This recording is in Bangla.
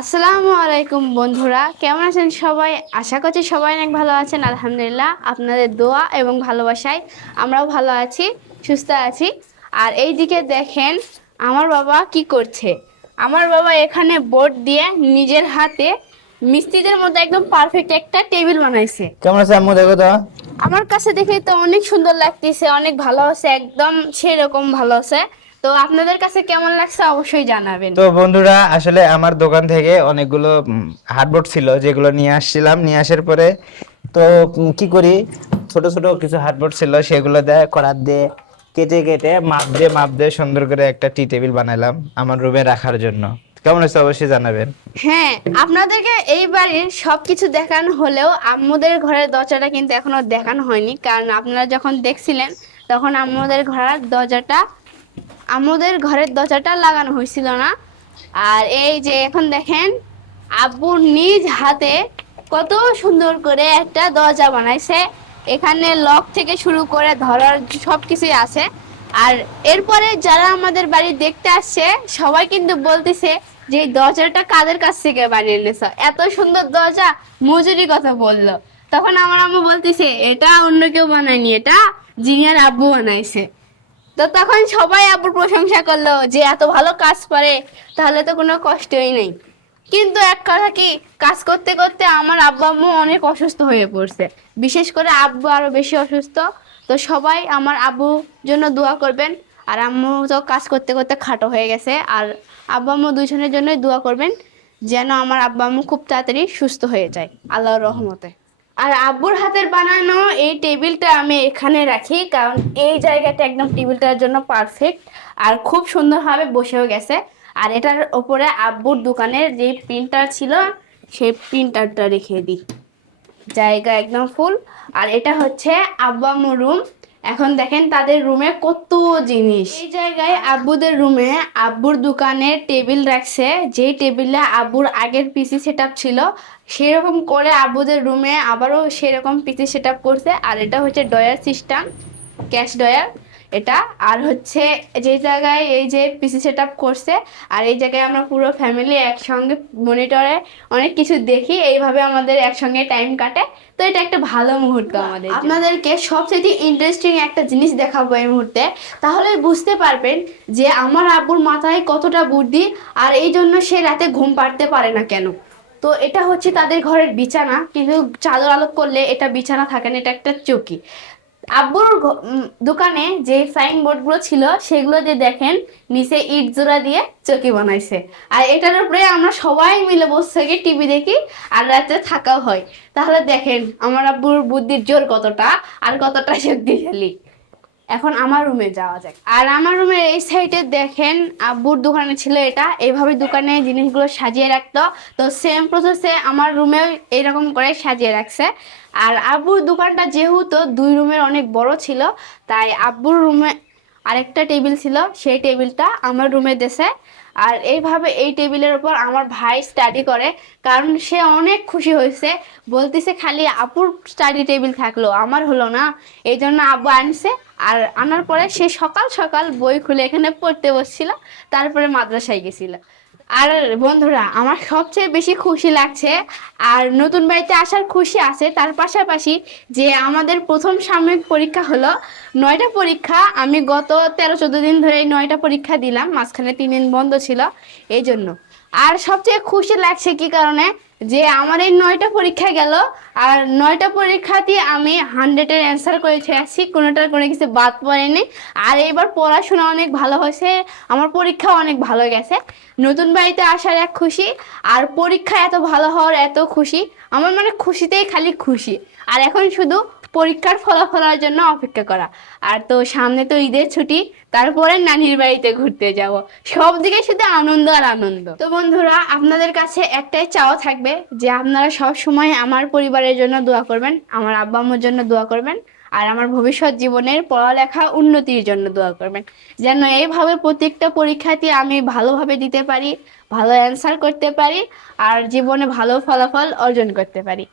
আসসালামু আলাইকুম বন্ধুরা, কেমন আছেন সবাই? আশা করছি সবাই অনেক ভালো আছেন। আলহামদুলিল্লাহ, আপনাদের দোয়া এবং ভালোবাসায় আমরাও ভালো আছি, সুস্থ আছি। আর এই দিকে দেখেন আমার বাবা কি করছে। আমার বাবা এখানে বোর্ড দিয়ে নিজের হাতে মিস্ত্রিদের মধ্যে একদম পারফেক্ট একটা টেবিল বানাইছে। কেমন আছে আম্মু? দেখো তো। আমার কাছে দেখে তো অনেক সুন্দর লাগতেছে, অনেক ভালো আছে, একদম সেরকম ভালো আছে। তো আপনাদের কাছে কেমন লাগছে অবশ্যই জানাবেন। তো বন্ধুরা, আসলে আমার দোকান থেকে অনেকগুলো হার্ডবোর্ড ছিল, যেগুলো নিয়ে আসছিলাম। নিয়ে আসার পরে তো কি করি, ছোট ছোট কিছু হার্ডবোর্ড ছিল, সেগুলো দিয়ে করাত দিয়ে কেটে কেটে মাপ দিয়ে সুন্দর করে একটা টি টেবিল বানালাম আমার রুমে রাখার জন্য। কেমন হয়েছে অবশ্যই জানাবেন। হ্যাঁ, আপনাদেরকে এই বাড়ির সবকিছু দেখানো হলেও আম্মুদের ঘরের দরজাটা কিন্তু এখনো দেখানো হয়নি, কারণ আপনারা যখন দেখছিলেন তখন আম্মুদের ঘরের দরজাটা লাগানো হয়েছিল না। আর এই যে এখন দেখেন আব্বুর নিজ হাতে কত সুন্দর করে একটা দরজা বানাইছে। এখানে লক থেকে শুরু করে ধরার সবকিছুই আছে। আর এরপরে যারা আমাদের বাড়ি দেখতে আসছে সবাই কিন্তু বলতেছে যে এই দরজাটা কাদের কাছ থেকে বানিয়ে এনেছ, এত সুন্দর দরজা, মজুরি কথা বললো। তখন আমার আম্মু বলতেছে এটা অন্য কেউ বানায়নি, এটা জিনিয়ার আব্বু বানাইছে। তো তখন সবাই আব্বুর প্রশংসা করলো যে এত ভালো কাজ পারে, তাহলে তো কোনো কষ্টই নেই। কিন্তু এক কথা কি, কাজ করতে করতে আমার আব্বু আম্মু অনেক অসুস্থ হয়ে পড়ছে, বিশেষ করে আব্বু আরো বেশি অসুস্থ। তো সবাই আমার আব্বুর জন্য দোয়া করবেন। আর আম্মু তো কাজ করতে করতে খাটো হয়ে গেছে, আর আব্বু আম্মু দুজনের জন্যই দোয়া করবেন যেন আমার আব্বু আম্মু খুব তাড়াতাড়ি সুস্থ হয়ে যায় আল্লাহর রহমতে। আর আব্বুর হাতের বানানো এই টেবিলটা আমি এখানে রাখি, কারণ এই জায়গাটা একদম টেবিলটার জন্য পারফেক্ট আর খুব সুন্দরভাবে বসেও গেছে। আর এটার ওপরে আব্বুর দোকানের যে প্রিন্টার ছিল সেই প্রিন্টারটা রেখে দিই, জায়গা একদম ফুল। আর এটা হচ্ছে আব্বু আম্মুর রুম। এখন দেখেন তাদের রুমে কত জিনিস। এই জায়গায় আব্বুদের রুমে আব্বুর দোকানের টেবিল রাখছে, যে টেবিলে আব্বুর আগের পিসি সেটআপ ছিল সেরকম করে আব্বুদের রুমে আবারও সেরকম পিসি সেটআপ করছে। আর এটা হচ্ছে ডয়ার সিস্টেম, ক্যাশ ডয়ার এটা। আর হচ্ছে যে জায়গায় এই যে পিসি সেটআপ করছে, আর এই জায়গায় আমরা পুরো ফ্যামিলি একসঙ্গে মনিটরে অনেক কিছু দেখি, এইভাবে আমাদের একসঙ্গে টাইম কাটে। তো এটা একটা ভালো মুহূর্ত আমাদের। আপনাদেরকে সবচেয়ে ইন্টারেস্টিং একটা জিনিস দেখাবো এই মুহূর্তে, তাহলে বুঝতে পারবেন যে আমার আব্বুর মাথায় কতটা বুদ্ধি, আর এই জন্য সে রাতে ঘুম পাড়তে পারে না কেন। তো এটা হচ্ছে তাদের ঘরের বিছানা, কিন্তু চাদর আলোক করলে এটা বিছানা থাকে না, এটা একটা চৌকি। আব্বুর দোকানে যে সাইন বোর্ড গুলো ছিল সেগুলো যে দেখেন নিচে ইট জোড়া দিয়ে চৌকি বানাইছে। আর এটার উপরে আমরা সবাই মিলে বসে থাকি, টিভি দেখি আর রাতে থাকাও হয়। তাহলে দেখেন আমার আব্বুর বুদ্ধির জোর কতটা আর কতটা শক্তিশালী। এখন আমার রুমে যাওয়া যাক। আর আমার রুমের এই সাইডে দেখেন আব্বুর দোকানে ছিল এটা, এইভাবে দোকানে জিনিসগুলো সাজিয়ে রাখতো। তো সেম প্রসেসে আমার রুমেও এইরকম করে সাজিয়ে রাখছে। আর আব্বুর দোকানটা যেহেতু দুই রুমের অনেক বড় ছিল, তাই আব্বুর রুমে আরেকটা টেবিল ছিল, সেই টেবিলটা আমার রুমে দেছে। আর এইভাবে এই টেবিলের উপর আমার ভাই স্টাডি করে, কারণ সে অনেক খুশি হয়েছে, বলতেছে খালি আপুর স্টাডি টেবিল থাকলো আমার হলো না, এই জন্য আব্বু আনছে। আর আনার পরে সে সকাল সকাল বই খুলে এখানে পড়তে বসছিল, তারপরে মাদ্রাসায় গেছিল। আর বন্ধুরা, আমার সবচেয়ে বেশি খুশি লাগছে, আর নতুন বাড়িতে আসার খুশি আছে, তার পাশাপাশি যে আমাদের প্রথম সাময়িক পরীক্ষা হলো, 9টা পরীক্ষা। আমি গত 13-14 দিন ধরে এই 9টা পরীক্ষা দিলাম, মাঝখানে 3 দিন বন্ধ ছিল এই জন্য। আর সবচেয়ে খুশি লাগছে কি কারণে, যে আমার এই 9টা পরীক্ষা গেল, আর 9টা পরীক্ষাতে আমি 100-এর অ্যান্সার করেছি, আসছি কোনোটার কোনো কিছু বাদ পড়েনি। আর এবার পড়াশোনা অনেক ভালো হয়েছে, আমার পরীক্ষা অনেক ভালো গেছে। নতুন বাড়িতে আসার এক খুশি, আর পরীক্ষা এত ভালো হওয়ার এত খুশি। আমার মানে খুশিতেই খালি খুশি। আর এখন শুধু পরীক্ষার ফলাফলের জন্য অপেক্ষা করা। আর তো সামনে তো ঈদের ছুটি, তারপরে নানির বাড়িতে ঘুরতে যাব, সব দিকে শুধু আনন্দ আর আনন্দ। তো বন্ধুরা, আপনাদের কাছে একটাই চাওয়া থাকবে যে আপনারা সব সময় আমার পরিবারের জন্য দোয়া করবেন, আমার আব্বা আম্মুর জন্য দোয়া করবেন, আর আমার ভবিষ্যৎ জীবনের পড়ালেখা উন্নতির জন্য দোয়া করবেন, যেন এইভাবে প্রত্যেকটা পরীক্ষাতে আমি ভালোভাবে দিতে পারি, ভালো অ্যান্সার করতে পারি, আর জীবনে ভালো ফলাফল অর্জন করতে পারি।